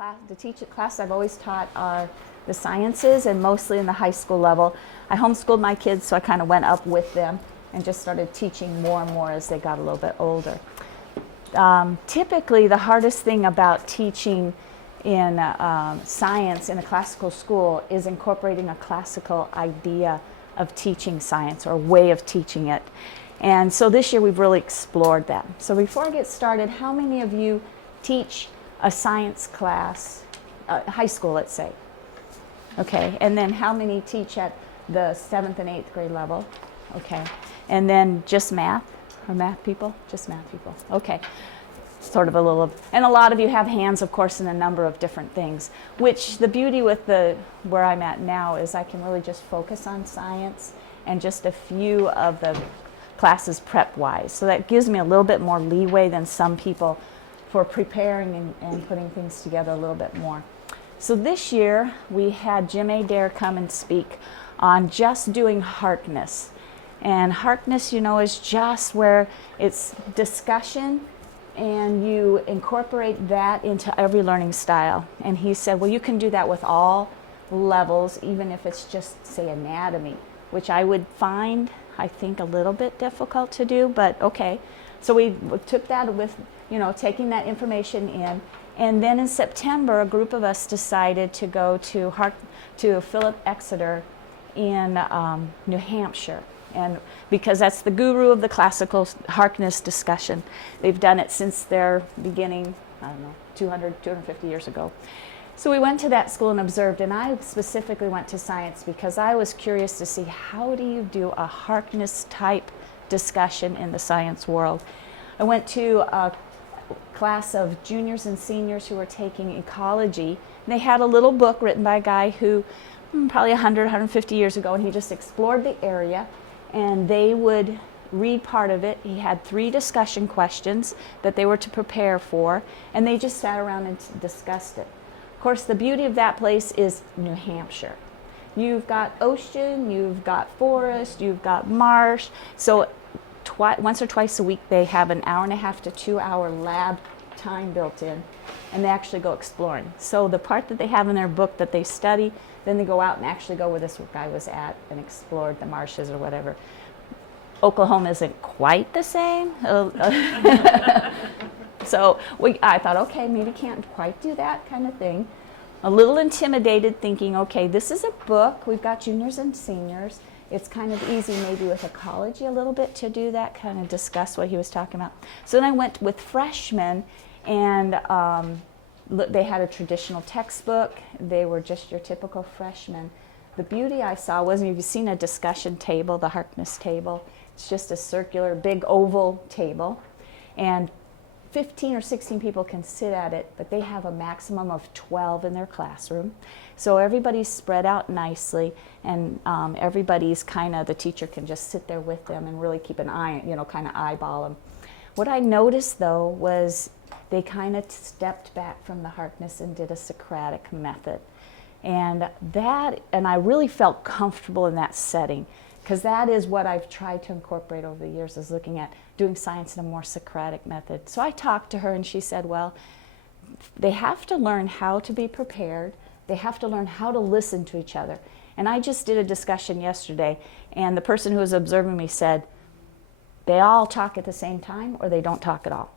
classes I've always taught are the sciences, and mostly in the high school level. I homeschooled my kids, so I kind of went up with them and just started teaching more and more as they got a little bit older. Typically, the hardest thing about teaching in science in a classical school is incorporating a classical idea of teaching science or way of teaching it. And so this year we've really explored that. So before I get started, how many of you teach a science class, high school, let's say? Okay, and then how many teach at the 7th and 8th grade level? Okay, and then just math, or math people? Just math people, okay. Sort of a little, and a lot of you have hands, of course, in a number of different things, which the beauty with where I'm at now is I can really just focus on science and just a few of the classes prep-wise. So that gives me a little bit more leeway than some people for preparing and putting things together a little bit more. So this year we had Jim Adair come and speak on just doing heartness. And heartness, you know, is just where it's discussion and you incorporate that into every learning style. And he said, well, you can do that with all levels, even if it's just, say, anatomy, which I would find, I think, a little bit difficult to do, but okay. So we took that with, you know, taking that information in. And then in September, a group of us decided to go to Philip Exeter in New Hampshire. And because that's the guru of the classical heartness discussion. They've done it since their beginning, I don't know, 250 years ago. So we went to that school and observed, and I specifically went to science because I was curious to see how do you do a heartness type discussion in the science world. I went to a class of juniors and seniors who were taking ecology, and they had a little book written by a guy who probably 100, 150 years ago, and he just explored the area. And they would read part of it. He had 3 discussion questions that they were to prepare for, and they just sat around and discussed it. Of course, the beauty of that place is New Hampshire. You've got ocean, you've got forest, you've got marsh. So once or twice a week they have an 1.5 to 2 hour lab time built in, and they actually go exploring. So the part that they have in their book that they study, then they go out and actually go where this guy was at and explored the marshes or whatever. Oklahoma isn't quite the same. So I thought, okay, maybe can't quite do that kind of thing. A little intimidated, thinking, okay, this is a book. We've got juniors and seniors. It's kind of easy maybe with ecology a little bit to do that, kind of discuss what he was talking about. So then I went with freshmen, and they had a traditional textbook. They were just your typical freshmen. The beauty I saw was, if you've seen a discussion table, the Harkness table, it's just a circular, big oval table, and 15 or 16 people can sit at it, but they have a maximum of 12 in their classroom. So everybody's spread out nicely, and everybody's kind of, the teacher can just sit there with them and really keep an eye, you know, kind of eyeball them. What I noticed, though, was they kind of stepped back from the Harkness and did a Socratic method. And I really felt comfortable in that setting, because that is what I've tried to incorporate over the years, is looking at doing science in a more Socratic method. So I talked to her, and she said, well, they have to learn how to be prepared. They have to learn how to listen to each other. And I just did a discussion yesterday, and the person who was observing me said, they all talk at the same time, or they don't talk at all.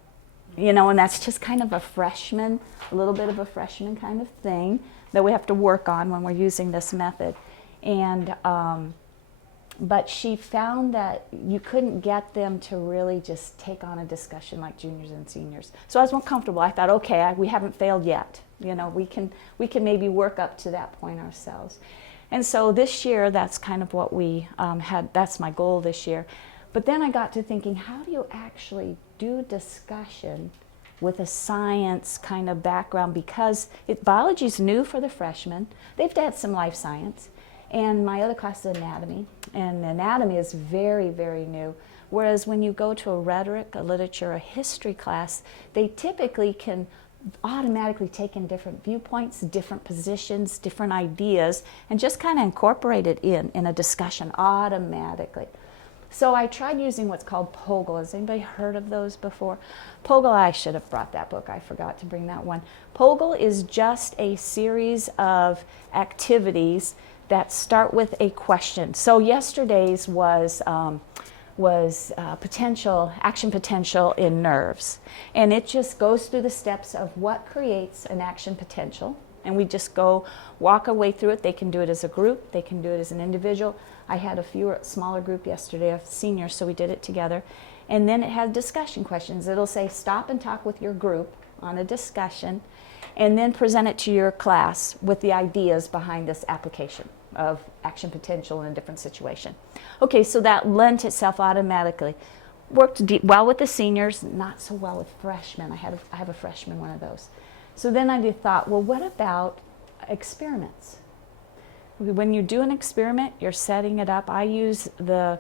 You know, and that's just kind of a little bit of a freshman kind of thing that we have to work on when we're using this method. And but she found that you couldn't get them to really just take on a discussion like juniors and seniors. So I was more comfortable. I thought, okay, we haven't failed yet. You know, we can maybe work up to that point ourselves. And so this year, that's kind of what we had. That's my goal this year. But then I got to thinking, how do you actually do discussion with a science kind of background? Because biology's new for the freshmen. They've had some life science. And my other class is anatomy. And anatomy is very, very new. Whereas when you go to a rhetoric, a literature, a history class, they typically can automatically take in different viewpoints, different positions, different ideas, and just kind of incorporate it in a discussion automatically. So I tried using what's called POGL. Has anybody heard of those before? POGL, I should have brought that book. I forgot to bring that one. POGL is just a series of activities that start with a question. So yesterday's was action potential in nerves. And it just goes through the steps of what creates an action potential. And we just go walk our way through it. They can do it as a group. They can do it as an individual. I had a smaller group yesterday of seniors, so we did it together. And then it had discussion questions. It'll say stop and talk with your group on a discussion, and then present it to your class with the ideas behind this application of action potential in a different situation. Okay, so that lent itself automatically. Worked well with the seniors, not so well with freshmen. I have a freshman one of those. So then I thought, well, what about experiments? When you do an experiment, you're setting it up. I use the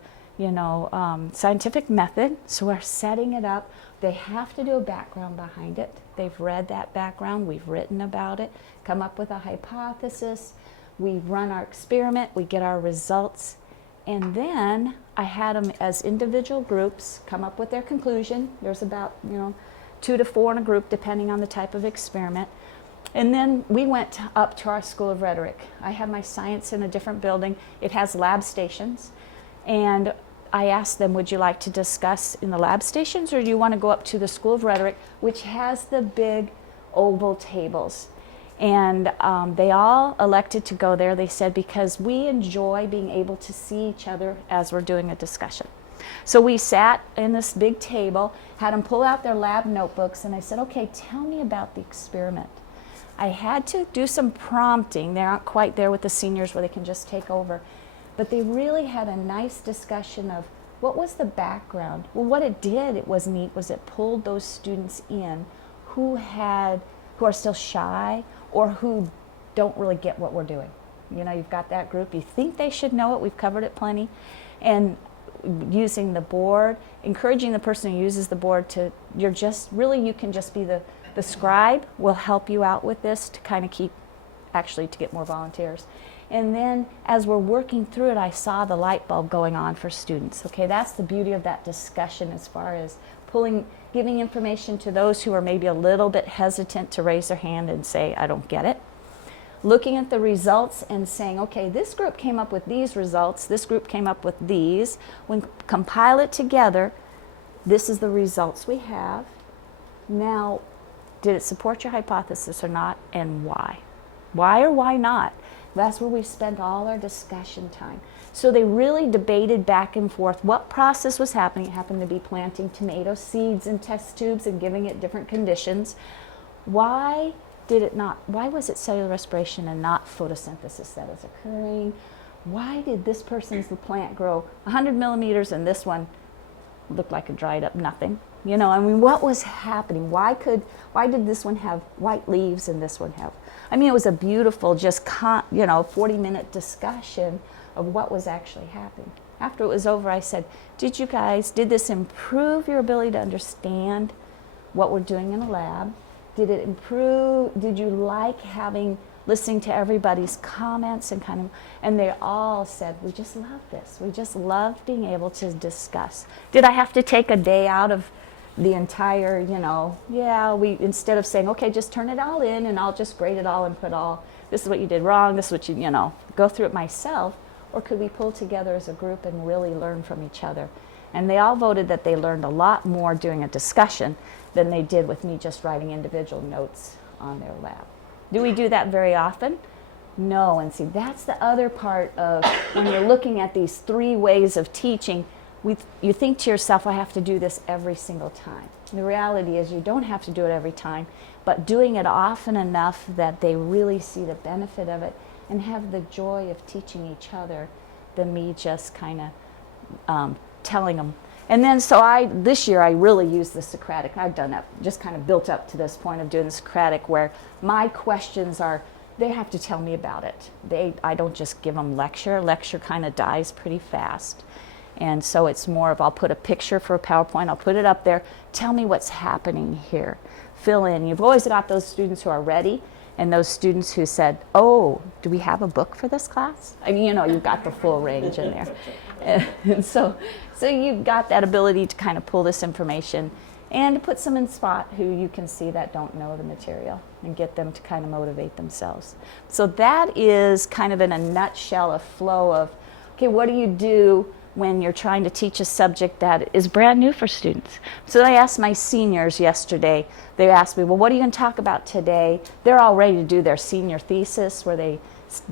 scientific method, so we're setting it up. They have to do a background behind it. They've read that background, we've written about it, come up with a hypothesis, we run our experiment, we get our results, and then I had them as individual groups come up with their conclusion. There's about 2 to 4 in a group depending on the type of experiment. And then we went up to our School of Rhetoric. I have my science in a different building. It has lab stations. And I asked them, would you like to discuss in the lab stations, or do you want to go up to the School of Rhetoric, which has the big oval tables? And they all elected to go there. They said, because we enjoy being able to see each other as we're doing a discussion. So we sat in this big table, had them pull out their lab notebooks, and I said, okay, tell me about the experiment. I had to do some prompting. They aren't quite there with the seniors where they can just take over. But they really had a nice discussion of what was the background. Well, what it did, it was neat, was it pulled those students in who are still shy or who don't really get what we're doing. You've got that group, you think they should know it, we've covered it plenty. And using the board, encouraging the person who uses the board to, you can just be the scribe will help you out with this to kind of to get more volunteers. And then as we're working through it, I saw the light bulb going on for students. Okay, that's the beauty of that discussion as far as giving information to those who are maybe a little bit hesitant to raise their hand and say, I don't get it. Looking at the results and saying, okay, this group came up with these results, this group came up with these. When compile it together, this is the results we have. Now, did it support your hypothesis or not, and why? Why or why not? That's where we spent all our discussion time. So they really debated back and forth what process was happening. It happened to be planting tomato seeds in test tubes and giving it different conditions. Why was it cellular respiration and not photosynthesis that is occurring? Why did this person's plant grow 100 millimeters and this one looked like a dried up nothing? What was happening? Why did this one have white leaves and this one have? It was a beautiful, 40-minute discussion of what was actually happening. After it was over, I said, did this improve your ability to understand what we're doing in a lab? Did you like listening to everybody's comments and they all said, we just love this. We just love being able to discuss. Did I have to take a day out of the entire, instead of saying, okay, just turn it all in and I'll just grade it all and this is what you did wrong, this is what you go through it myself, or could we pull together as a group and really learn from each other? And they all voted that they learned a lot more doing a discussion than they did with me just writing individual notes on their lab. Do we do that very often? No, and see, that's the other part of when you're looking at these 3 ways of teaching, you think to yourself, I have to do this every single time. The reality is you don't have to do it every time, but doing it often enough that they really see the benefit of it and have the joy of teaching each other than me just kind of telling them. And then this year I really used the Socratic. I've done that, just kind of built up to this point of doing the Socratic where my questions are, they have to tell me about it. I don't just give them lecture. Lecture kind of dies pretty fast. And so it's more of, I'll put a picture for a PowerPoint, I'll put it up there, tell me what's happening here. Fill in. You've always got those students who are ready, and those students who said, oh, do we have a book for this class? I mean, you've got the full range in there. And so you've got that ability to kind of pull this information and to put some in spot who you can see that don't know the material and get them to kind of motivate themselves. So that is kind of in a nutshell a flow of, okay, what do you do when you're trying to teach a subject that is brand new for students? So I asked my seniors yesterday, they asked me, well, what are you going to talk about today? They're all ready to do their senior thesis where they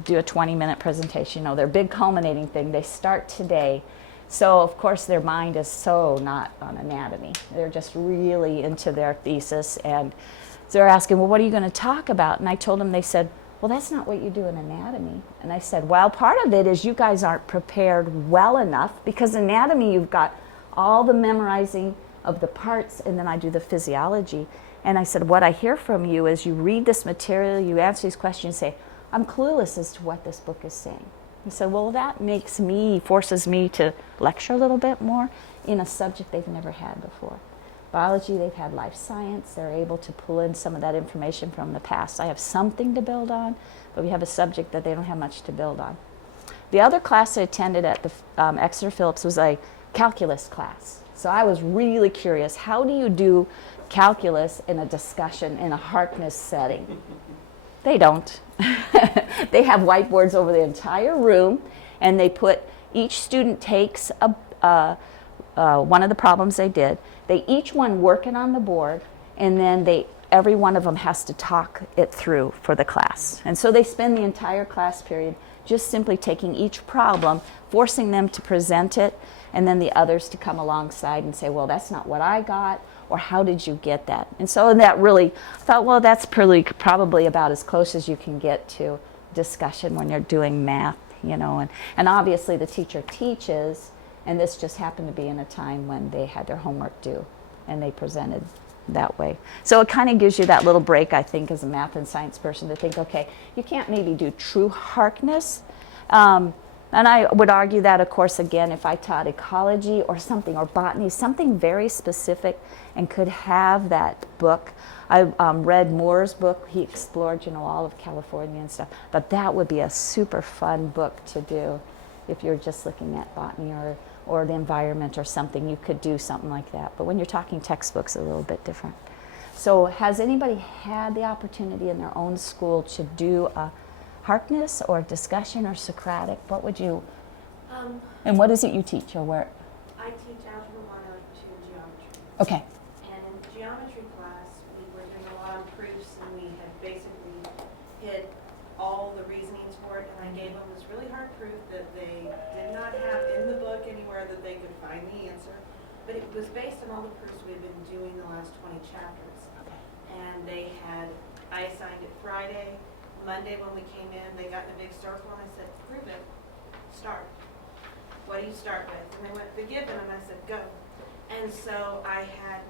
do a 20-minute presentation, their big culminating thing. They start today. So of course their mind is so not on anatomy. They're just really into their thesis, and they're asking, well, what are you going to talk about? And I told them, they said, well, that's not what you do in anatomy. And I said, well, part of it is you guys aren't prepared well enough, because anatomy, you've got all the memorizing of the parts, and then I do the physiology. And I said, what I hear from you is you read this material, you answer these questions, say, I'm clueless as to what this book is saying. He said, well, that forces me to lecture a little bit more in a subject they've never had before. Biology, they've had life science. They're able to pull in some of that information from the past. I have something to build on, but we have a subject that they don't have much to build on. The other class I attended at the Exeter Phillips was a calculus class. So I was really curious, how do you do calculus in a discussion in a Harkness setting? They don't. They have whiteboards over the entire room, and they put, each student takes one of the problems they did. They each one work it on the board, and then every one of them has to talk it through for the class. And so they spend the entire class period just simply taking each problem, forcing them to present it, and then the others to come alongside and say, well, that's not what I got, or how did you get that? And so that really thought, well, that's probably about as close as you can get to discussion when you're doing math, and obviously the teacher teaches, and this just happened to be in a time when they had their homework due, and they presented that way. So it kind of gives you that little break, I think, as a math and science person, to think, okay, you can't maybe do true Harkness. And I would argue that, of course, again, if I taught ecology or something, or botany, something very specific, and could have that book. I read Moore's book. He explored, all of California and stuff. But that would be a super fun book to do if you're just looking at botany or the environment or something. You could do something like that. But when you're talking textbooks, it's a little bit different. So has anybody had the opportunity in their own school to do a Harkness or discussion or Socratic? What would you, and what is it you teach, or where? I teach Algebra 1 to geometry. Okay. And in geometry class, we were doing a lot of proofs, and we had basically hit all the reasonings for it, and I gave them this really hard proof that they did not have in the book anywhere that they could find the answer, but it was based on all the proofs we've been doing the last 20 chapters. Okay. And I assigned it Friday. Monday when we came in, they got in a big circle, and I said, prove it. Start. What do you start with? And they went, the given, and I said, go. And so I had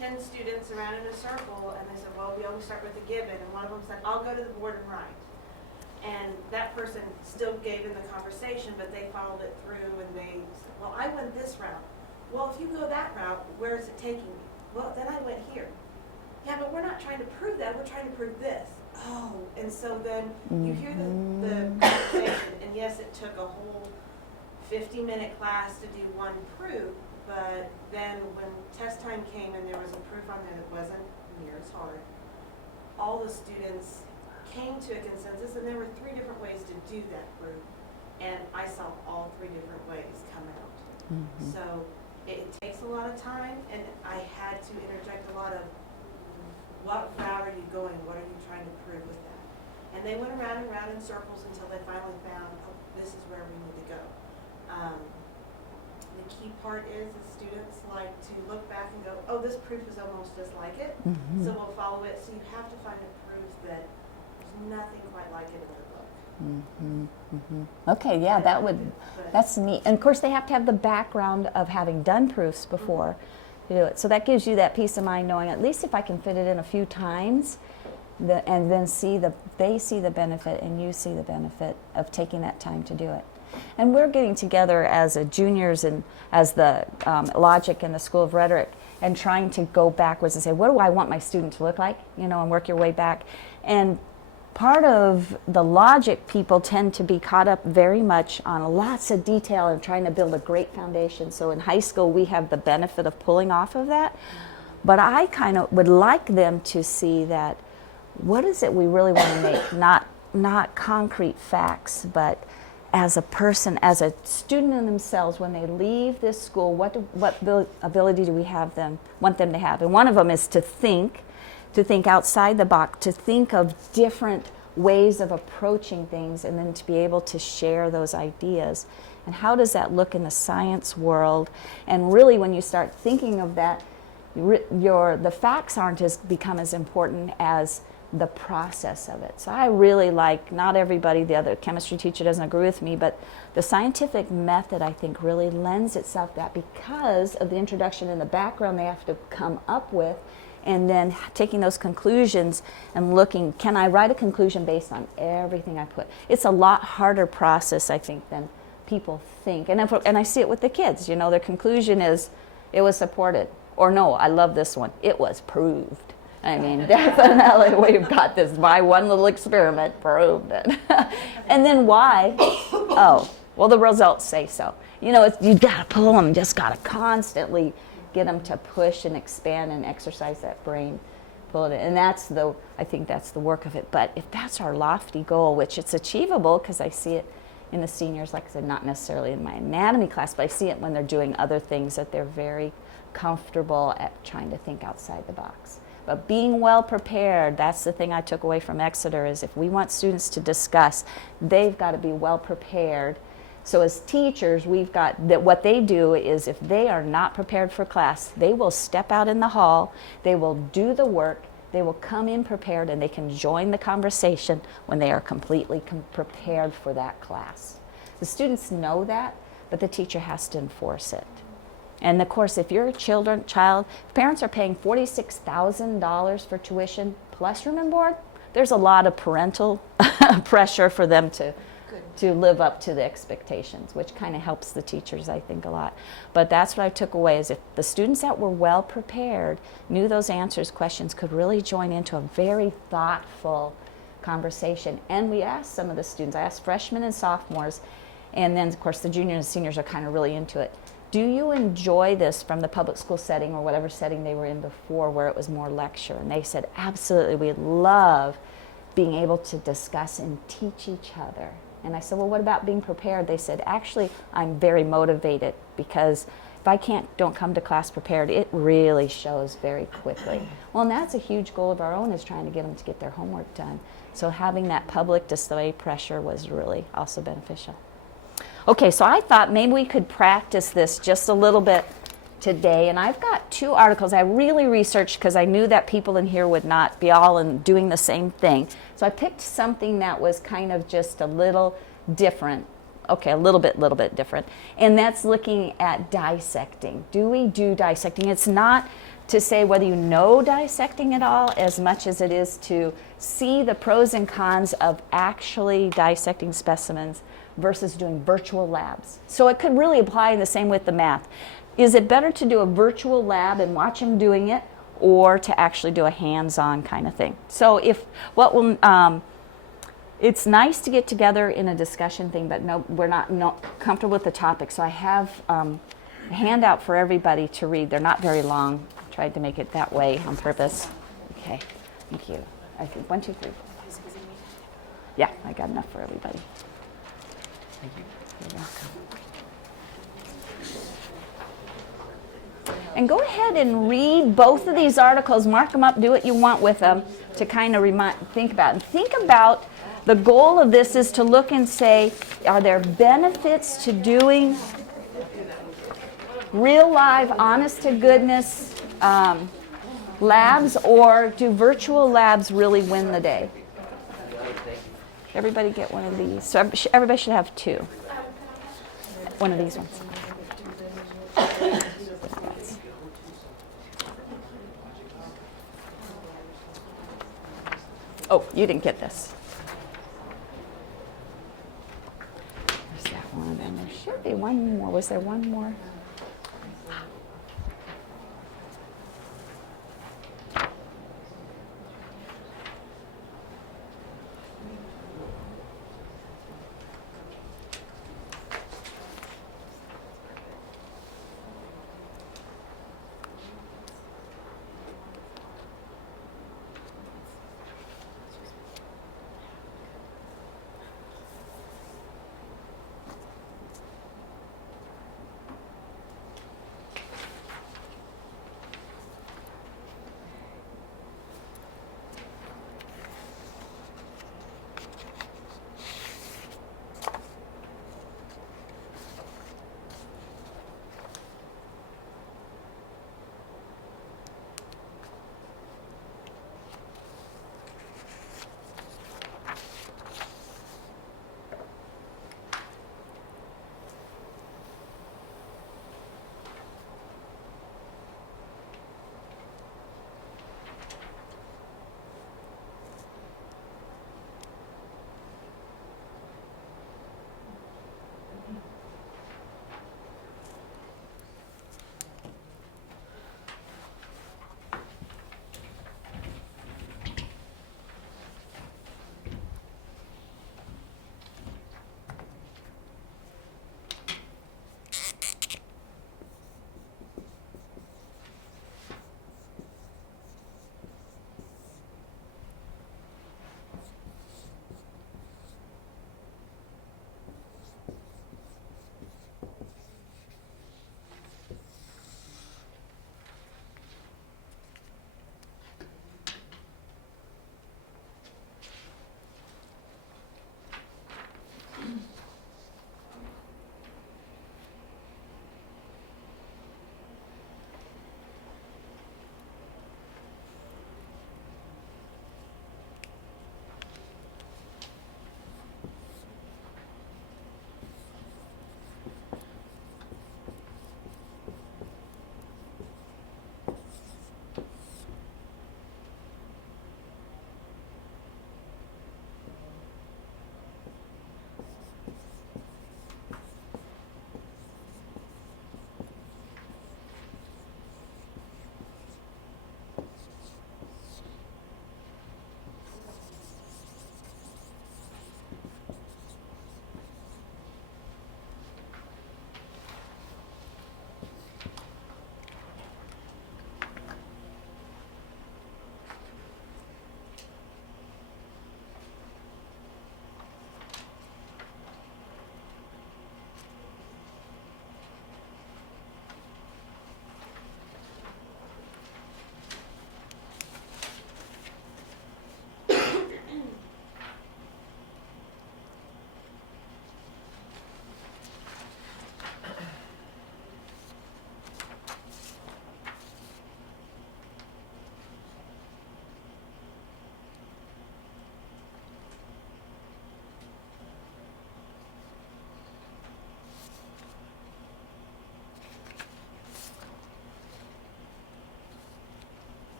10 students around in a circle, and they said, well, we always start with the given. And one of them said, I'll go to the board and write. And that person still gave in the conversation, but they followed it through, and they said, well, I went this route. Well, if you go that route, where is it taking me? Well, then I went here. Yeah, but we're not trying to prove that. We're trying to prove this. Oh, and so then you hear the conversation, and yes, it took a whole 50-minute class to do one proof, but then when test time came and there was a proof on there that wasn't near as hard, all the students came to a consensus, and there were 3 different ways to do that proof, and I saw all 3 different ways come out. Mm-hmm. So it takes a lot of time, and I had to interject a lot of, what route are you going? What are you trying to prove with that? And they went around and around in circles until they finally found, oh, this is where we need to go. The key part is the students like to look back and go, oh, this proof is almost just like it, so we'll follow it. So you have to find a proof that there's nothing quite like it in the book. Okay, yeah, that's neat. And of course, they have to have the background of having done proofs before. To do it. So that gives you that peace of mind knowing at least if I can fit it in a few times, and then they see the benefit and you see the benefit of taking that time to do it. And we're getting together as juniors and as the logic in the School of Rhetoric and trying to go backwards and say, what do I want my student to look like? And work your way back. And part of the logic people tend to be caught up very much on lots of detail and trying to build a great foundation. So in high school, we have the benefit of pulling off of that. But I kind of would like them to see that what is it we really want to make, not concrete facts, but as a person, as a student in themselves, when they leave this school, what ability do we want them to have? And one of them is to think outside the box, to think of different ways of approaching things, and then to be able to share those ideas. And how does that look in the science world? And really, when you start thinking of that, the facts become as important as the process of it. So I really like, not everybody, the other chemistry teacher doesn't agree with me, but the scientific method, I think, really lends itself to that because of the introduction and the background they have to come up with, and then taking those conclusions and looking, can I write a conclusion based on everything I put? It's a lot harder process, I think, than people think. And I see it with the kids. You know, their conclusion is, it was supported. Or no, I love this one. It was proved. I mean, definitely we've got this. My one little experiment proved it. And then why? Oh, well, the results say so. You know, you got to pull them. Just got to constantly get them to push and expand and exercise that brain. Pull it in. And I think that's the work of it. But if that's our lofty goal, which it's achievable, because I see it in the seniors, like I said, not necessarily in my anatomy class, but I see it when they're doing other things that they're very comfortable at trying to think outside the box. But being well prepared, that's the thing I took away from Exeter, is if we want students to discuss, they've got to be well prepared. So as teachers, we've got that. What they do is, if they are not prepared for class, they will step out in the hall, they will do the work, they will come in prepared, and they can join the conversation when they are completely prepared for that class. The students know that, but the teacher has to enforce it. And of course, if your child, parents are paying $46,000 for tuition plus room and board, there's a lot of parental pressure for them to live up to the expectations, which kind of helps the teachers, I think, a lot. But that's what I took away, is if the students that were well prepared, knew those answers, questions, could really join into a very thoughtful conversation. And we asked some of the students, I asked freshmen and sophomores, and then of course the juniors and seniors are kind of really into it. Do you enjoy this from the public school setting or whatever setting they were in before, where it was more lecture? And they said, absolutely, we love being able to discuss and teach each other. And I said, well, what about being prepared? They said, actually, I'm very motivated, because if I don't come to class prepared, it really shows very quickly. Well, and that's a huge goal of our own, is trying to get them to get their homework done. So having that public display pressure was really also beneficial. Okay, so I thought maybe we could practice this just a little bit today. And I've got 2 articles I really researched, because I knew that people in here would not be all doing the same thing. So I picked something that was kind of just a little different. Okay, a little bit different. And that's looking at dissecting. Do we do dissecting? It's not to say whether you know dissecting at all, as much as it is to see the pros and cons of actually dissecting specimens versus doing virtual labs. So it could really apply in the same with the math. Is it better to do a virtual lab and watch them doing it, or to actually do a hands-on kind of thing? So it's nice to get together in a discussion thing, but no, we're not comfortable with the topic. So I have a handout for everybody to read. They're not very long. I tried to make it that way on purpose. Okay, thank you. I think 1, 2, 3. Yeah, I got enough for everybody. Thank you. You're welcome. And go ahead and read both of these articles, mark them up, do what you want with them to kind of think about. And think about, the goal of this is to look and say, are there benefits to doing real live, honest to goodness labs, or do virtual labs really win the day? Everybody get one of these. So everybody should have 2. One of these ones. Oh, you didn't get this. There's that one, and there should be one more. Was there one more?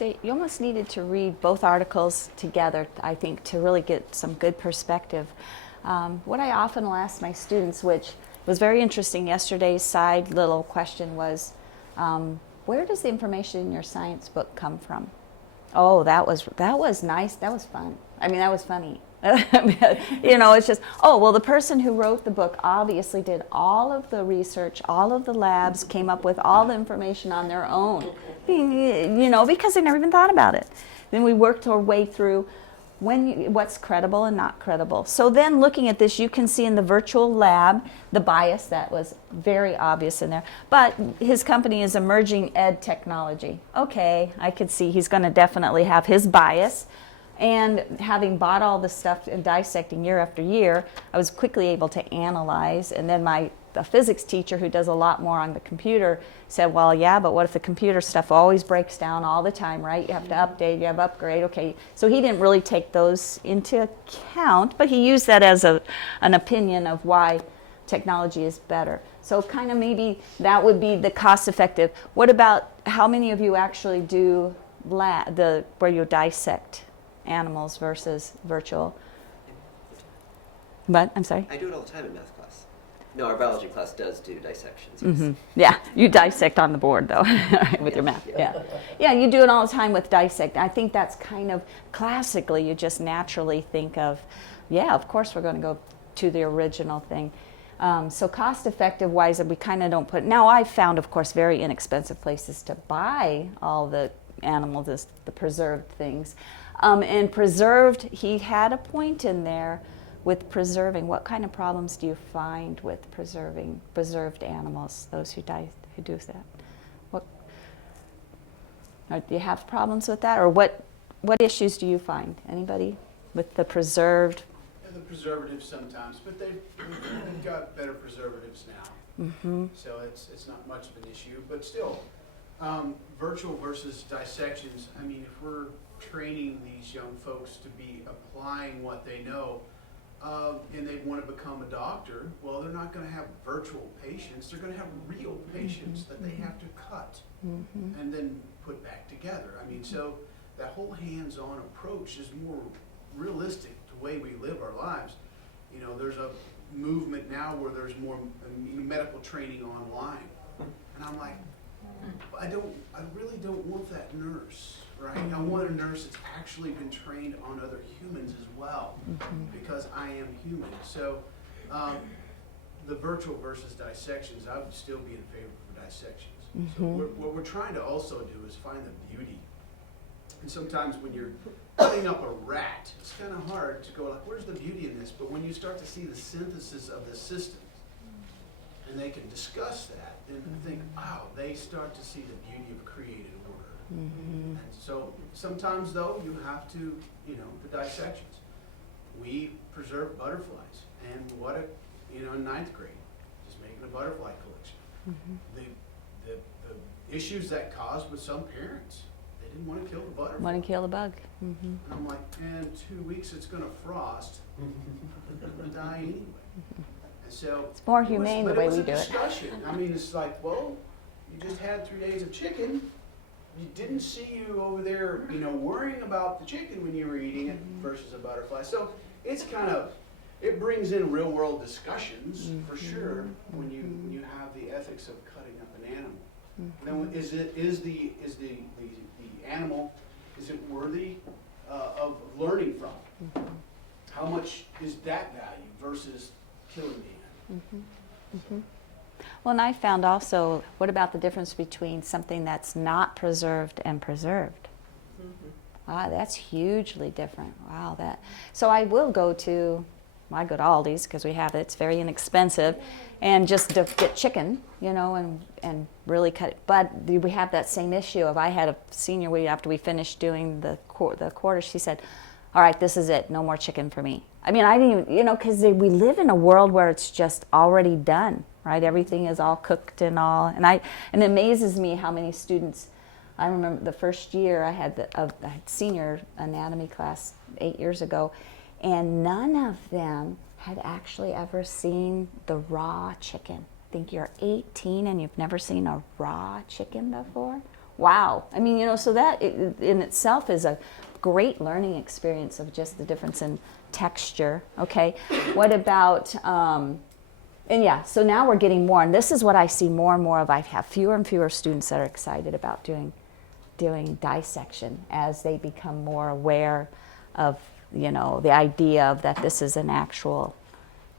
say you almost needed to read both articles together, I think, to really get some good perspective. What I often will ask my students, which was very interesting, yesterday's side little question was, where does the information in your science book come from? Oh, that was nice. That was fun. I mean, that was funny. You know, it's just, oh, well, the person who wrote the book obviously did all of the research, all of the labs, came up with all the information on their own, you know, because they never even thought about it. Then we worked our way through what's credible and not credible. So then looking at this, you can see in the virtual lab the bias that was very obvious in there. But his company is Emerging Ed Technology. Okay, I could see he's going to definitely have his bias. And having bought all this stuff and dissecting year after year, I was quickly able to analyze. And then the physics teacher, who does a lot more on the computer, said, well, yeah, but what if the computer stuff always breaks down all the time, right? You have to update, you have upgrade. Okay, so he didn't really take those into account, but he used that as an opinion of why technology is better. So kind of maybe that would be the cost effective. What about how many of you actually do where you dissect animals versus virtual? But I'm sorry? I do it all the time in math class. No, our biology class does do dissections. Yes. Mm-hmm. Yeah, you dissect on the board though, with your math. Yeah, you do it all the time with dissect. I think that's kind of classically, you just naturally think of, yeah, of course we're going to go to the original thing. So cost effective wise, we kind of don't put, now I've found, of course, very inexpensive places to buy all the animals, the preserved things. And preserved, he had a point in there with preserving. What kind of problems do you find with preserving preserved animals, those who do that? Or do you have problems with that? Or what issues do you find? Anybody with the preserved? Yeah, the preservatives sometimes, but they've got better preservatives now. Mm-hmm. So it's not much of an issue, but still, virtual versus dissections, I mean, if we're training these young folks to be applying what they know, and they want to become a doctor, well, they're not going to have virtual patients. They're going to have real patients that they have to cut and then put back together. I mean, so that whole hands-on approach is more realistic to the way we live our lives. You know, there's a movement now where there's more medical training online, and I'm like, I really don't want that nurse, right? I want a nurse that's actually been trained on other humans as well, because I am human. So the virtual versus dissections, I would still be in favor for dissections. So what we're trying to also do is find the beauty. And sometimes when you're cutting up a rat, it's kind of hard to go like, where's the beauty in this? But when you start to see the synthesis of the systems, and they can discuss that, then think, wow, they start to see the beauty of created order. And so sometimes though, you have to, the dissections. We preserve butterflies, and in ninth grade, just making a butterfly collection. The issues that caused with some parents, they didn't want to kill the butterfly. Want to kill the bug. And I'm like, in 2 weeks it's going to frost, it's going to die anyway. And so it's more humane the way we do it. But it was a discussion. I mean, it's like, well, you just had 3 days of chicken. You didn't see you over there, worrying about the chicken when you were eating it versus a butterfly. So it's it brings in real world discussions for sure when you have the ethics of cutting up an animal. Then is the animal, is it worthy of learning from? How much is that value versus killing the animal? Well, and I found also, what about the difference between something that's not preserved and preserved? Wow, that's hugely different. Wow, so I will go to Aldi's because we have it. It's very inexpensive, and just to get chicken, and really cut it. But we have that same issue of, I had a senior, after we finished doing the quarter, she said, all right, this is it, no more chicken for me. I mean, I didn't even, because we live in a world where it's just already done, right? Everything is all cooked and all, and it amazes me how many students. I remember the first year I had a senior anatomy class 8 years ago, and none of them had actually ever seen the raw chicken. I think you're 18 and you've never seen a raw chicken before. wow. I mean, so that in itself is a great learning experience of just the difference in texture. Okay, what about, and yeah, so now we're getting more, and this is what I see more and more of. I have fewer and fewer students that are excited about doing dissection as they become more aware of, the idea of that this is an actual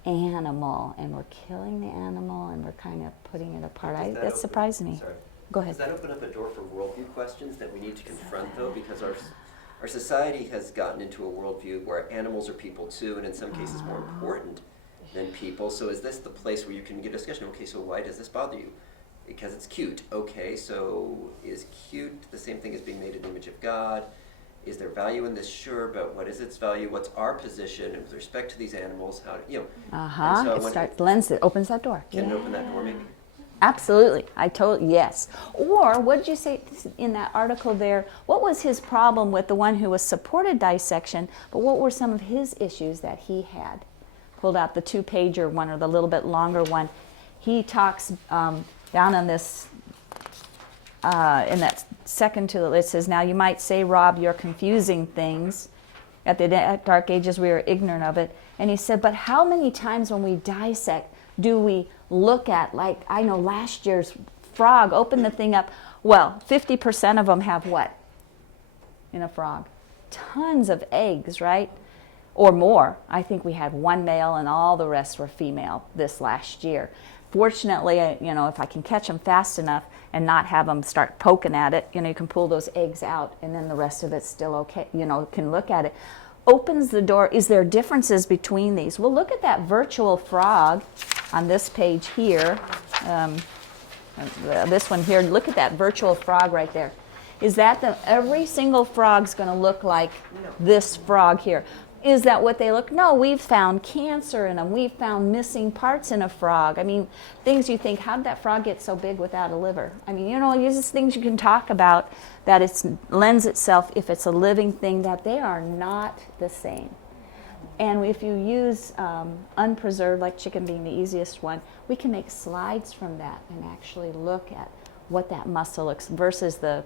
animal, and we're killing the animal, and we're kind of putting it apart. That surprised me. Sorry. Go ahead. Does that open up a door for worldview questions that we need to confront, though? Because our society has gotten into a worldview where animals are people too, and in some cases more important than people. So is this the place where you can get a discussion? Okay, so why does this bother you? Because it's cute. Okay, so is cute the same thing as being made in the image of God? Is there value in this? Sure, but what is its value? What's our position with respect to these animals? How, and so It opens that door. Can it open that door, maybe? Absolutely. Yes. Or what did you say in that article there? What was his problem with the one who was supported dissection, but what were some of his issues that he had? Pulled out the 2-pager one or the little bit longer one. He talks down on this, in that second to the list, says, now you might say, Rob, you're confusing things. At the Dark Ages, we were ignorant of it. And he said, but how many times when we dissect do we look at, like, I know last year's frog, open the thing up. Well, 50% of them have what in a frog? Tons of eggs, right? Or more. I think we had one male and all the rest were female this last year. Fortunately, if I can catch them fast enough and not have them start poking at it, you can pull those eggs out and then the rest of it's still okay, can look at it. Opens the door. Is there differences between these? Well, look at that virtual frog on this page here. This one here, look at that virtual frog right there. Is that every single frog's going to look like this frog here? Is that what they look? No, we've found cancer in them. We've found missing parts in a frog. I mean, things you think, how did that frog get so big without a liver? I mean, these are things you can talk about that it lends itself, if it's a living thing, that they are not the same. And if you use unpreserved, like chicken being the easiest one, we can make slides from that and actually look at what that muscle looks versus the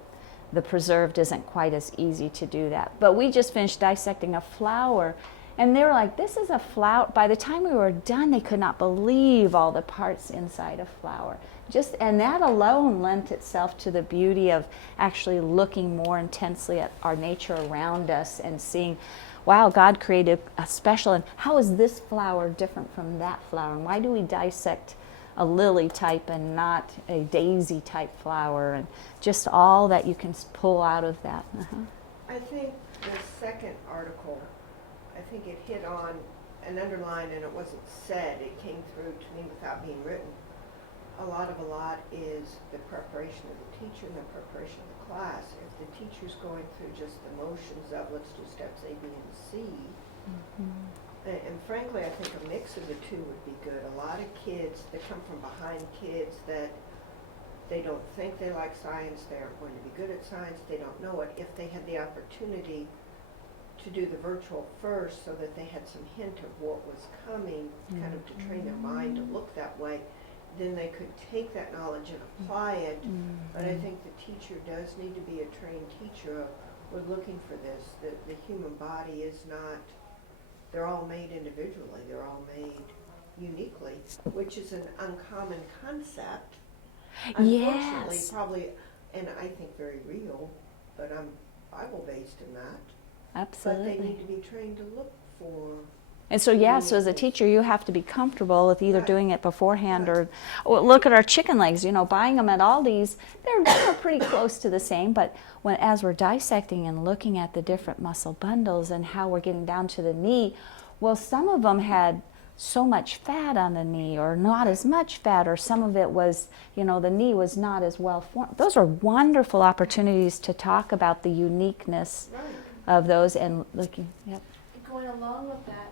preserved isn't quite as easy to do that. But we just finished dissecting a flower, and they were like, this is a flower. By the time we were done, they could not believe all the parts inside a flower. And that alone lent itself to the beauty of actually looking more intensely at our nature around us and seeing, wow, God created a special, and how is this flower different from that flower? And why do we dissect a lily type and not a daisy type flower, and just all that you can pull out of that. I think the second article, I think it hit on an underline, and it wasn't said, it came through to me without being written. A lot is the preparation of the teacher and the preparation of the class. If the teacher's going through just the motions of let's do steps A, B, and C, and frankly, I think a mix of the two would be good. A lot of kids that come from behind kids that they don't think they like science, they aren't going to be good at science, they don't know it. If they had the opportunity to do the virtual first so that they had some hint of what was coming, kind of to train their mind to look that way, then they could take that knowledge and apply it. But I think the teacher does need to be a trained teacher of, we're looking for this. The human body is not, they're all made individually, they're all made uniquely, which is an uncommon concept. Unfortunately, probably, and I think very real, but I'm Bible-based in that. Absolutely. But they need to be trained to look for. And so, so as a teacher, you have to be comfortable with either doing it beforehand or look at our chicken legs, buying them at Aldi's, they're pretty close to the same, but as we're dissecting and looking at the different muscle bundles and how we're getting down to the knee, well, some of them had so much fat on the knee or not as much fat, or some of it was, the knee was not as well formed. Those are wonderful opportunities to talk about the uniqueness of those and looking, Going along with that,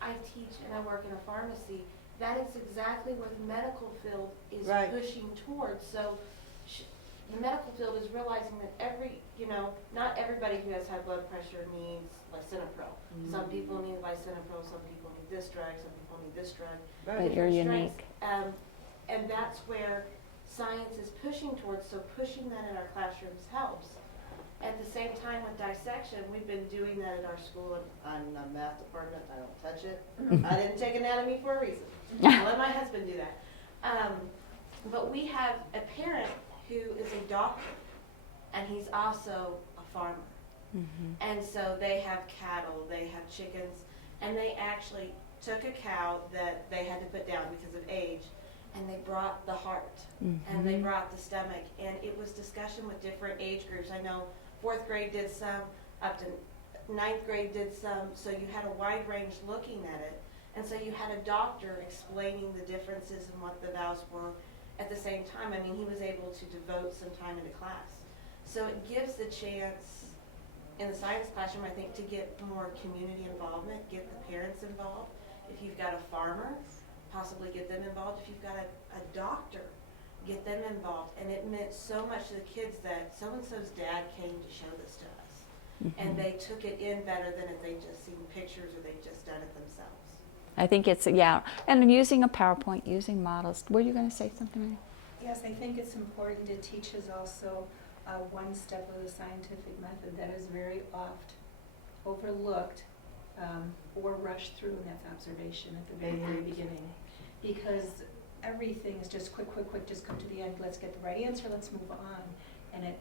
I teach and I work in a pharmacy. That is exactly what the medical field is pushing towards. So the medical field is realizing that not everybody who has high blood pressure needs lisinopril. Some people need lisinopril, some people need this drug, some people need this drug. But you're unique. And that's where science is pushing towards, so pushing that in our classrooms helps. At the same time with dissection, we've been doing that at our school, and I'm in the math department, I don't touch it. I didn't take anatomy for a reason. I let my husband do that. But we have a parent who is a doctor, and he's also a farmer. And so they have cattle, they have chickens, and they actually took a cow that they had to put down because of age, and they brought the heart, and they brought the stomach, and it was discussion with different age groups. I know 4th grade did some, up to 9th grade did some, so you had a wide range looking at it, and so you had a doctor explaining the differences and what the valves were at the same time. I mean, he was able to devote some time into class. So it gives the chance in the science classroom, I think, to get more community involvement, get the parents involved. If you've got a farmer, possibly get them involved. If you've got a doctor, get them involved. And it meant so much to the kids that so-and-so's dad came to show this to us. And they took it in better than if they'd just seen pictures or they'd just done it themselves. I think it's, yeah, and using a PowerPoint, using models. Were you going to say something, Mary? Yes, I think it's important to teach us also one step of the scientific method that is very oft overlooked or rushed through, and that's observation at the very, very beginning. Because everything is just quick, just come to the end, let's get the right answer, let's move on. And it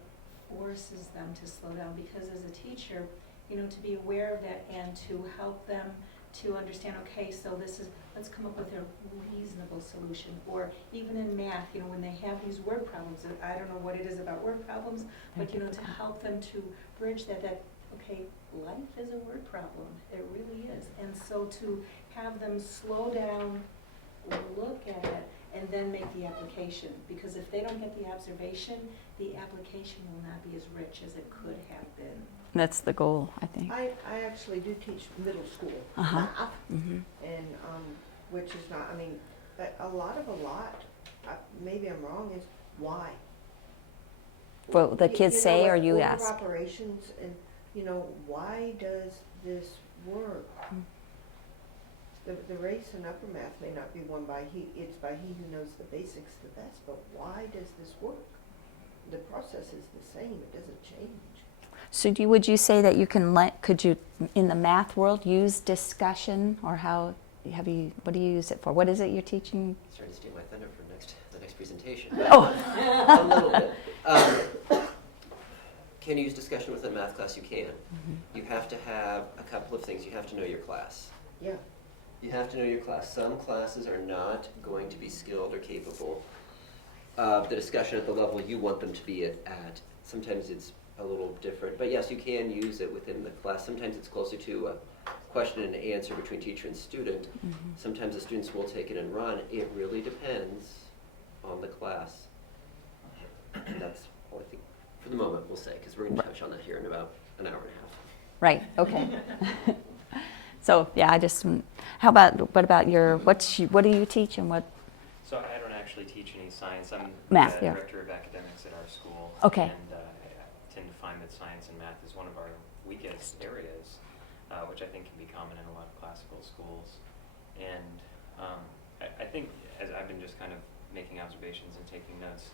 forces them to slow down, because as a teacher, you know, to be aware of that and to help them to understand, okay, so this is, let's come up with a reasonable solution. Or even in math, you know, when they have these word problems, I don't know what it is about word problems, but you know, to help them to bridge that, okay, life is a word problem, it really is. And so to have them slow down, look at it, and then make the application. Because if they don't get the observation, the application will not be as rich as it could have been. That's the goal, I think. I actually do teach middle school Uh-huh. math, and which is not, I mean, a lot, maybe I'm wrong, is why? Well, the kids know say, what, or you order of ask? operations, and you know, why does this work? The race in upper math may not be won by it's by he who knows the basics the best, but why does this work? The process is the same, it doesn't change. So would you say that you can could you, in the math world, use discussion, or what do you use it for? What is it you're teaching? Sorry to steal my thunder for the next presentation. Oh. A little bit. Can you use discussion with a math class? You can. You have to have a couple of things. You have to know your class. Yeah. You have to know your class. Some classes are not going to be skilled or capable of the discussion at the level you want them to be at. Sometimes it's a little different, but yes, you can use it within the class. Sometimes it's closer to a question and answer between teacher and student. Sometimes the students will take it and run. It really depends on the class. And that's all I think for the moment we'll say, because we're going to touch on that here in about an hour and a half. Right, okay. So, yeah, what about what do you teach, and what? So I don't actually teach any science. I'm Math, the yeah. director of academics at our school. Okay. And I tend to find that science and math is one of our weakest areas, which I think can be common in a lot of classical schools. And I think, as I've been just kind of making observations and taking notes,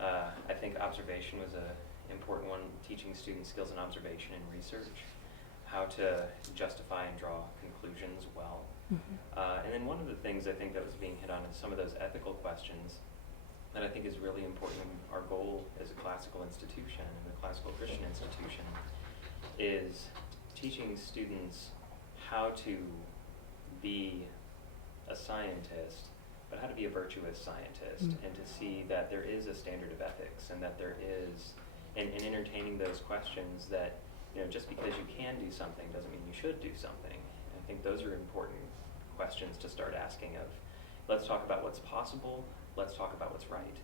I think observation was an important one, teaching students skills in observation and research, how to justify and draw conclusions well. And then one of the things I think that was being hit on is some of those ethical questions that I think is really important. Our goal as a classical institution, and a classical Christian institution, is teaching students how to be a scientist, but how to be a virtuous scientist, and to see that there is a standard of ethics, and that there is, and entertaining those questions that, you know, just because you can do something doesn't mean you should do something. I think those are important questions to start asking of, let's talk about what's possible, let's talk about what's right.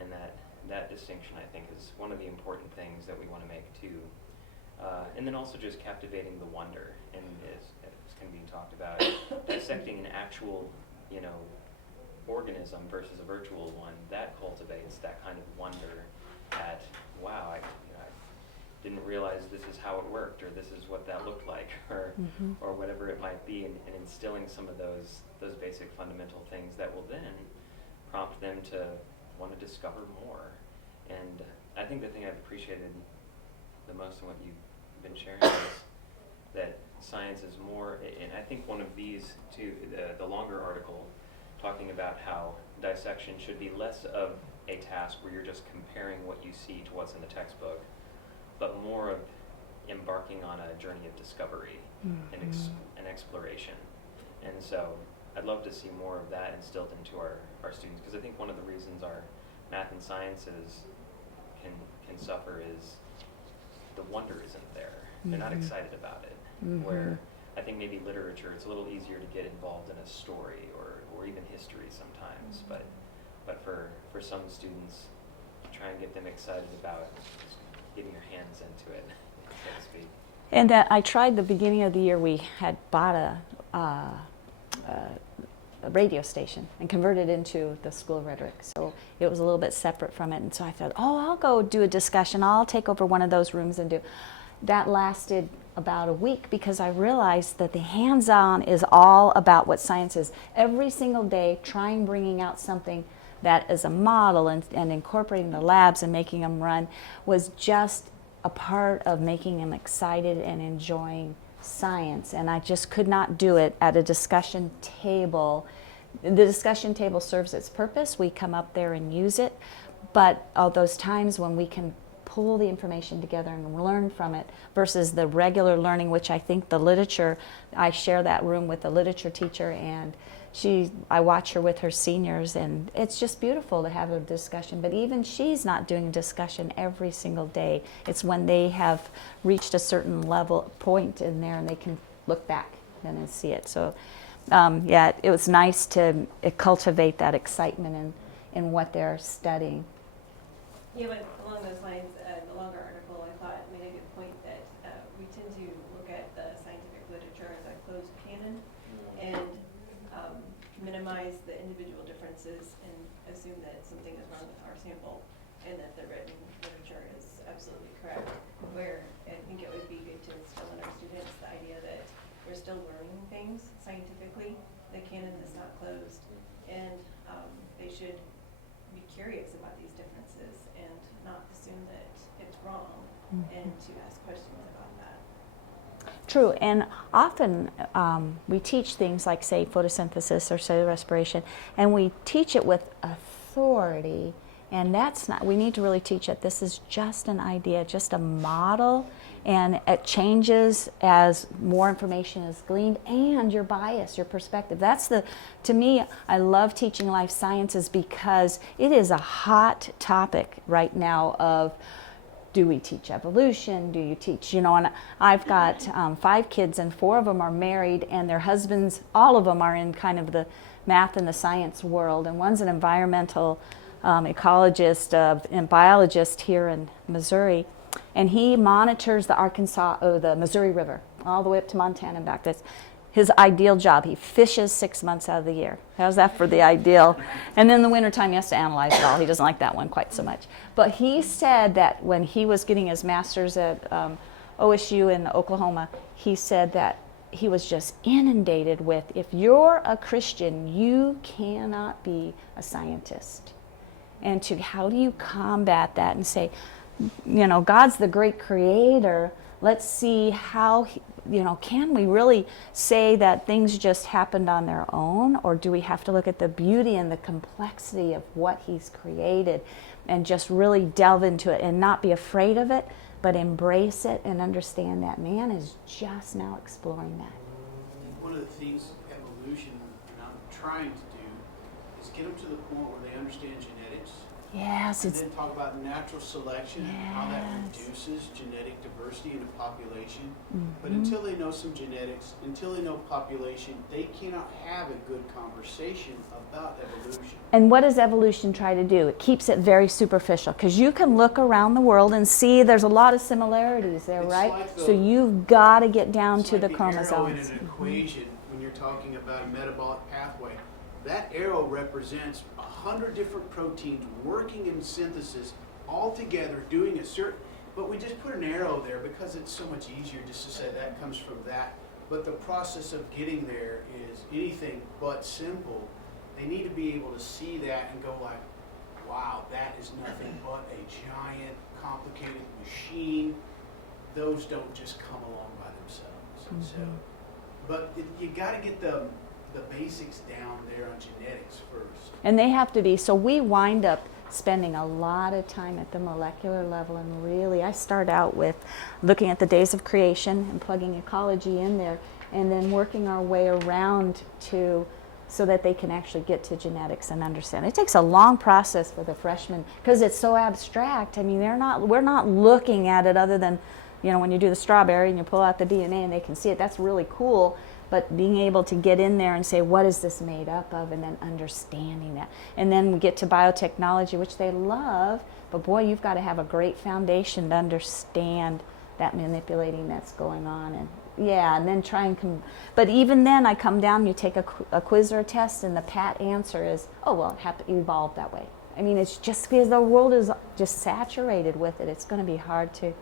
And that distinction, I think, is one of the important things that we want to make too. And then also just captivating the wonder, and as kind of being talked about, dissecting an actual, you know, organism versus a virtual one, that cultivates that kind of wonder at, wow, I didn't realize this is how it worked, or this is what that looked like, or whatever it might be, and instilling some of those basic fundamental things that will then prompt them to want to discover more. And I think the thing I've appreciated the most in what you've been sharing is that science is more, and I think one of these two, the longer article, talking about how dissection should be less of a task where you're just comparing what you see to what's in the textbook, but more of embarking on a journey of discovery and exploration. And so I'd love to see more of that instilled into our students, because I think one of the reasons our math and sciences can suffer is the wonder isn't there. They're not excited about it. Where I think maybe literature, it's a little easier to get involved in a story or even history sometimes, but for some students, try and get them excited about getting your hands into it, so to speak. And I tried the beginning of the year, we had bought a radio station and converted it into the School of Rhetoric. So it was a little bit separate from it. And so I thought, I'll go do a discussion. I'll take over one of those rooms and do. That lasted about a week because I realized that the hands-on is all about what science is. Every single day, bringing out something that is a model and incorporating the labs and making them run was just a part of making them excited and enjoying science. And I just could not do it at a discussion table. The discussion table serves its purpose. We come up there and use it. But all those times when we can pull the information together and learn from it versus the regular learning, which I think the literature, I share that room with the literature teacher, and I watch her with her seniors, and it's just beautiful to have a discussion. But even she's not doing a discussion every single day. It's when they have reached a certain level point in there and they can look back and then see it. So yeah, it was nice to cultivate that excitement in what they're studying. Yeah, but along those lines, the longer article I thought made a good point that we tend to look at the scientific literature as a closed canon and minimize the individual differences and assume that something is wrong with our sample and that the written literature is absolutely correct. Where I think it would be good to instill in our students the idea that we're still learning things scientifically. The canon is not closed, and they should be curious about these differences and not assume that it's wrong, and to ask questions about that. True, and often we teach things like, say, photosynthesis or cellular respiration, and we teach it with authority, and that's not, we need to really teach it. This is just an idea, just a model, and it changes as more information is gleaned, and your bias, your perspective. That's to me, I love teaching life sciences because it is a hot topic right now of, do we teach evolution? Do you teach, and I've got 5 kids and 4 of them are married and their husbands, all of them are in kind of the math and the science world. And one's an environmental ecologist and biologist here in Missouri. And he monitors the Missouri River all the way up to Montana and back. That's his ideal job. He fishes 6 months out of the year. How's that for the ideal? And then in the wintertime, he has to analyze it all. He doesn't like that one quite so much. But he said that when he was getting his master's at OSU in Oklahoma, he said that he was just inundated with, if you're a Christian, you cannot be a scientist. And how do you combat that and say, God's the great creator. Let's see how, can we really say that things just happened on their own? Or do we have to look at the beauty and the complexity of what he's created and just really delve into it and not be afraid of it, but embrace it and understand that man is just now exploring that. One of the things evolution, and I'm trying to do, is get them to the point where they understand genetics. Yes, and then talk about natural selection and how that reduces genetic diversity in a population. But until they know some genetics, until they know population, they cannot have a good conversation about evolution. And what does evolution try to do? It keeps it very superficial, because you can look around the world and see there's a lot of similarities there, It's right? like So you've got to get down to the arrow chromosomes. in an equation when you're talking about a metabolic pathway. That arrow represents 100 different proteins working in synthesis all together doing a certain, but we just put an arrow there because it's so much easier just to say that comes from that. But the process of getting there is anything but simple. They need to be able to see that and go like, wow, that is nothing but a giant, complicated machine. Those don't just come along by themselves. And so, but you got to get the basics down there on genetics first. And they have to be, so we wind up spending a lot of time at the molecular level, and really I start out with looking at the days of creation and plugging ecology in there, and then working our way around to so that they can actually get to genetics and understand. It takes a long process for the freshmen because it's so abstract. I mean, we're not looking at it other than, you know, when you do the strawberry and you pull out the DNA and they can see it, that's really cool. But being able to get in there and say, what is this made up of, and then understanding that. And then we get to biotechnology, which they love, but boy, you've got to have a great foundation to understand that manipulating that's going on. And yeah, and then try and but even then I come down, you take a quiz or a test, and the pat answer is, oh, well, it evolved that way. I mean, it's just because the world is just saturated with it. It's going to be hard to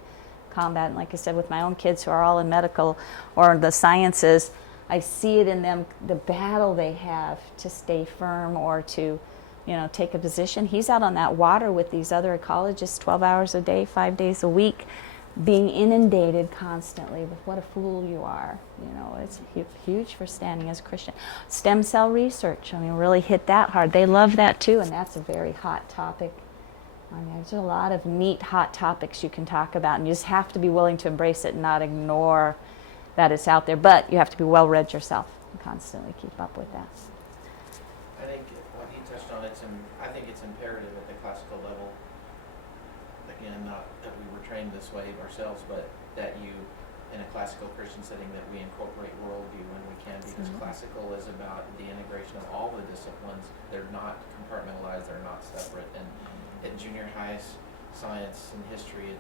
combat. And like I said, with my own kids who are all in medical or the sciences, I see it in them, the battle they have to stay firm or to, you know, take a position. He's out on that water with these other ecologists 12 hours a day, 5 days a week, being inundated constantly with what a fool you are. You know, it's huge for standing as a Christian. Stem cell research, I mean, really hit that hard. They love that too, and that's a very hot topic. I mean, there's a lot of neat, hot topics you can talk about, and you just have to be willing to embrace it and not ignore that it's out there. But you have to be well-read yourself and constantly keep up with that. I think what he touched on, I think it's imperative at the classical level, again, not that we were trained this way ourselves, but that you, in a classical Christian setting, that we incorporate worldview when we can, because classical is about the integration of all the disciplines. They're not compartmentalized, they're not separate. And in junior high science and history,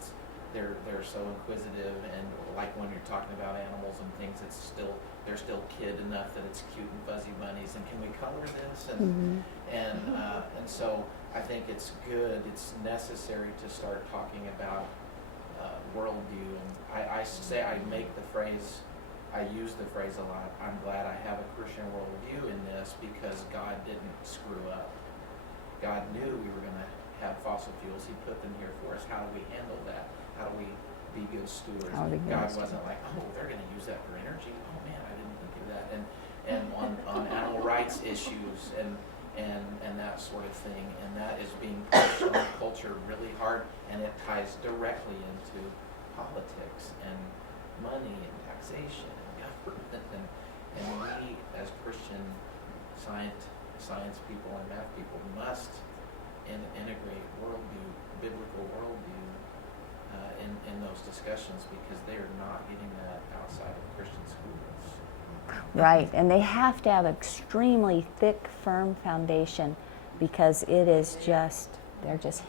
they're so inquisitive, and like when you're talking about animals and things, they're still kid enough that it's cute and fuzzy bunnies, and can we color this? And so I think it's good, it's necessary to start talking about worldview. And I use the phrase a lot. I'm glad I have a Christian worldview in this, because God didn't screw up. God knew we were going to have fossil fuels. He put them here for us. How do we handle that? How do we be good stewards? God wasn't like, oh, they're going to use that for energy. Oh man, I didn't think of that. And on animal rights issues and that sort of thing, and that is being pushed on culture really hard, and it ties directly into politics and money and taxation and government. And we, as Christian science people and math people, must integrate worldview, biblical worldview, in those discussions, because they are not getting that outside of Christian schools. Right, and they have to have an extremely thick, firm foundation, because it is just, they're just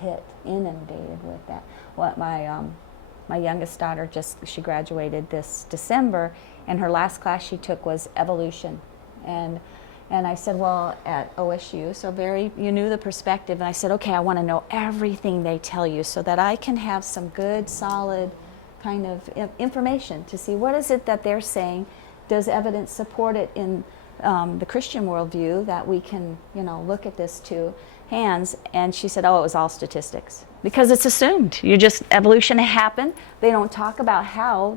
inundated with that. What my youngest daughter she graduated this December, and her last class she took was evolution. And I said, well, at OSU, so you knew the perspective, and I said, okay, I want to know everything they tell you so that I can have some good, solid kind of information to see what is it that they're saying. Does evidence support it in the Christian worldview, that we can, look at this two hands? And she said, oh, it was all statistics. Because it's assumed. Evolution happened. They don't talk about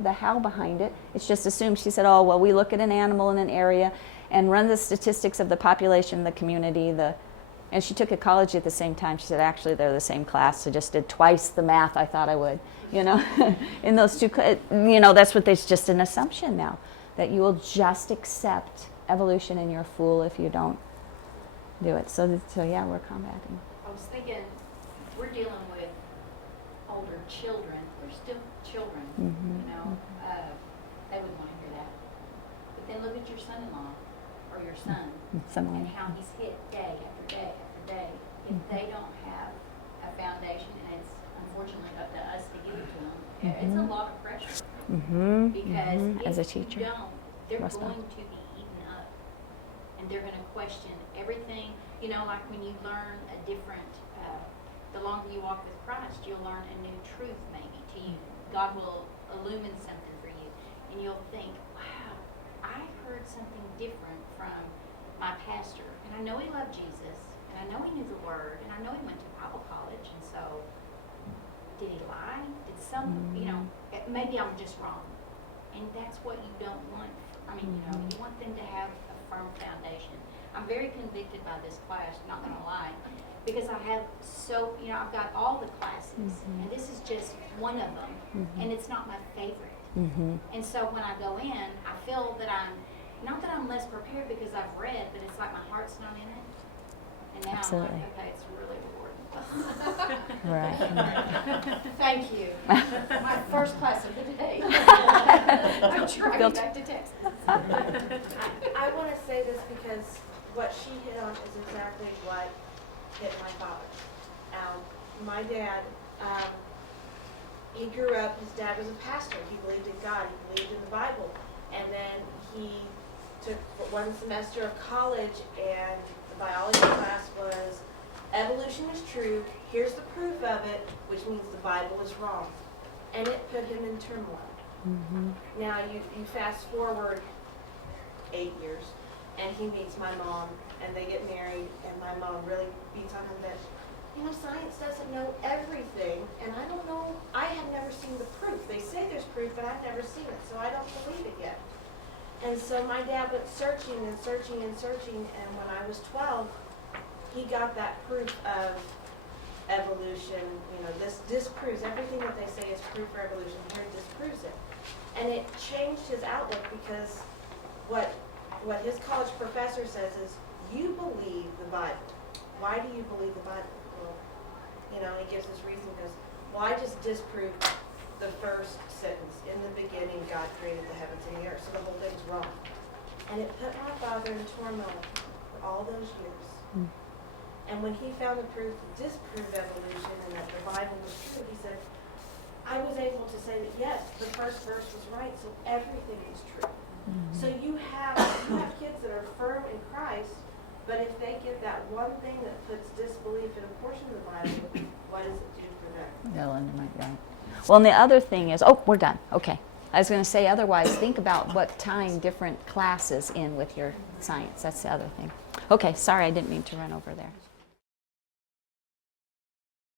the how behind it. It's just assumed. She said, oh, well, we look at an animal in an area and run the statistics of the population, the community, and she took ecology at the same time. She said, actually, they're the same class. I just did twice the math I thought I would, in those two, that's it's just an assumption now, that you will just accept evolution and you're a fool if you don't do it. So yeah, we're combating. I was thinking, we're dealing with older children. They're still children, they would want to hear that. But then look at your son-in-law or your son and how he's hit day after day after day. If they don't have a foundation, and it's unfortunately up to us to give it to them, it's a lot of pressure. Because as a if teacher, you don't, they're going to be eaten up, and they're going to question everything. Like when you learn a different, the longer you walk with Christ, you'll learn a new truth maybe to you. God will illumine something for you, and you'll think, wow, I heard something different from my pastor. And I know he loved Jesus, And I know he knew the word, and I know he went to Bible college, and so did he lie? Did maybe I'm just wrong. And that's what you don't want. I mean, you want them to have a firm foundation. I'm very convicted by this class, not gonna lie, because I have I've got all the classes, and this is just one of them, and it's not my favorite. And so when I go in, I feel that not that I'm less prepared because I've read, but it's like my heart's not in it. And now Absolutely. I'm like, okay, it's really rewarding. Right. Thank you. My first class of the day. I'm driving back to Texas. I want to say this because what she hit on is exactly what hit my father. My dad, he grew up, his dad was a pastor. He believed in God. He believed in the Bible. And then he took one semester of college, and the biology class was evolution is true, here's the proof of it, which means the Bible is wrong. And it put him in turmoil. Now you fast forward 8 years, and he meets my mom, and they get married, and my mom really beats on him that, science doesn't know everything, and I don't know, I have never seen the proof. They say there's proof, but I've never seen it, so I don't believe it yet. And so my dad went searching and searching and searching, and when I was 12, he got that proof of evolution. This disproves everything that they say is proof for evolution. Here it disproves it. And it changed his outlook because what his college professor says is, you believe the Bible. Why do you believe the Bible? Well, and he gives his reason, because, well, I just disproved the first sentence. In the beginning, God created the heavens and the earth. So the whole thing's wrong. And it put my father in turmoil for all those years. And when he found the proof to disprove evolution and that the Bible was true, he said, I was able to say that yes, the first verse was right, so everything is true. So you have kids that are firm in Christ, but if they get that one thing that puts disbelief in a portion of the Bible, what does it do for them? They'll undermine, right. Well, and the other thing is, we're done. Okay. I was going to say, otherwise, think about what tying different classes in with your science. That's the other thing. Okay, sorry, I didn't mean to run over there.